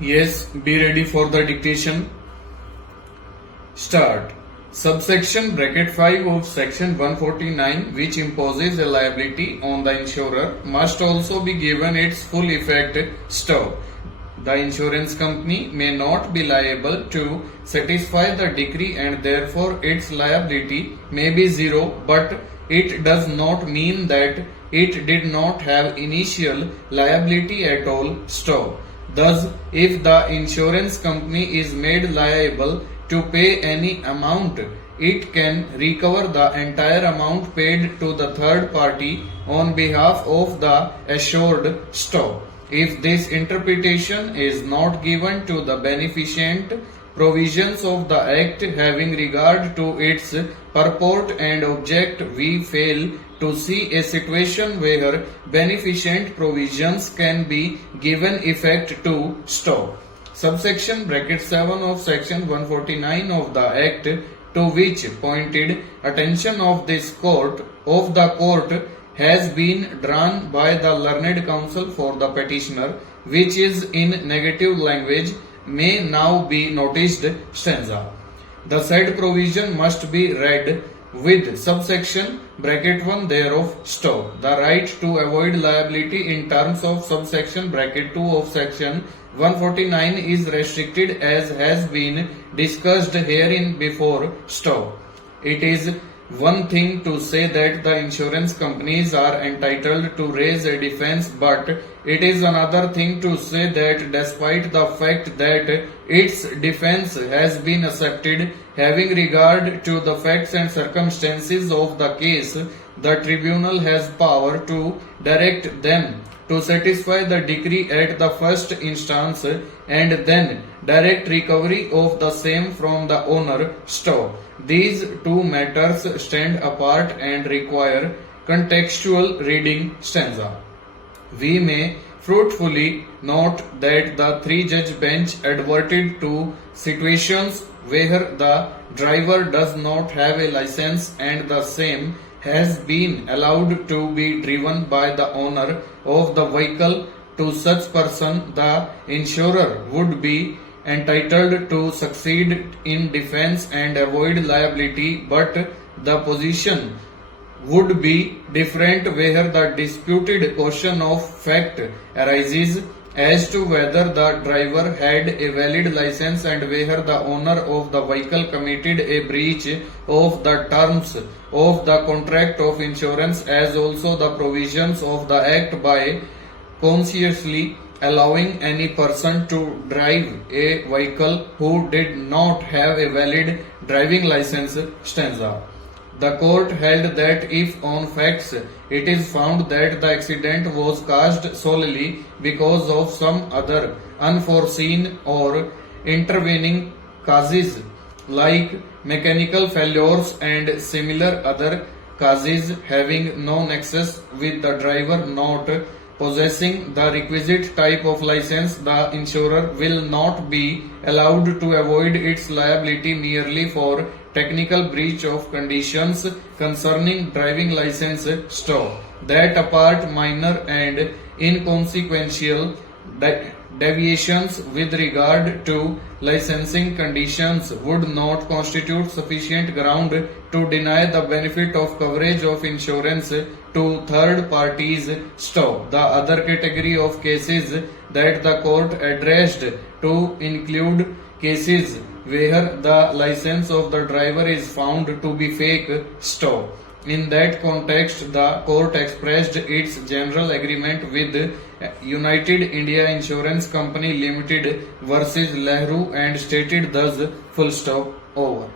Yes, be ready for the dictation. Start. Subsection bracket 5 of section 149, which imposes a liability on the insurer, must also be given its full effect. Stop. The insurance company may not be liable to satisfy the decree and therefore its liability may be zero, but it does not mean that it did not have initial liability at all. Stop. Thus, if the insurance company is made liable to pay any amount, it can recover the entire amount paid to the third party on behalf of the assured. Stop. If this interpretation is not given to the beneficent provisions of the Act having regard to its purport and object, we fail to see a situation where beneficent provisions can be given effect to. Stop. Subsection bracket 7 of section 149 of the Act, to which pointed attention of the court has been drawn by the learned counsel for the petitioner, which is in negative language, may now be noticed. Stanza. The said provision must be read with subsection bracket 1 thereof. Stop. The right to avoid liability in terms of subsection bracket 2 of section 149 is restricted as has been discussed herein before. Stop. It is one thing to say that the insurance companies are entitled to raise a defense, but it is another thing to say that despite the fact that its defense has been accepted, having regard to the facts and circumstances of the case, the tribunal has power to direct them to satisfy the decree at the first instance and then direct recovery of the same from the owner. Stop. These two matters stand apart and require contextual reading. Stanza. We may fruitfully note that the three-judge bench adverted to situations where the driver does not have a license and the same has been allowed to be driven by the owner of the vehicle. To such person, the insurer would be entitled to succeed in defense and avoid liability, but the position would be different where the disputed question of fact arises as to whether the driver had a valid license and where the owner of the vehicle committed a breach of the terms of the contract of insurance, as also the provisions of the Act by consciously allowing any person to drive a vehicle who did not have a valid driving license. Stanza. The court held that if on facts it is found that the accident was caused solely because of some other unforeseen or intervening causes like mechanical failures and similar other causes having no nexus with the driver not possessing the requisite type of license, the insurer will not be allowed to avoid its liability merely for technical breach of conditions concerning driving license. Stop. That apart minor and inconsequential deviations with regard to licensing conditions would not constitute sufficient ground to deny the benefit of coverage of insurance to third parties. Stop. The other category of cases that the court addressed to include cases where the license of the driver is found to be fake. Stop. In that context, the court expressed its general agreement with United India Insurance Company Limited versus Lehru and stated thus. Full stop. Over.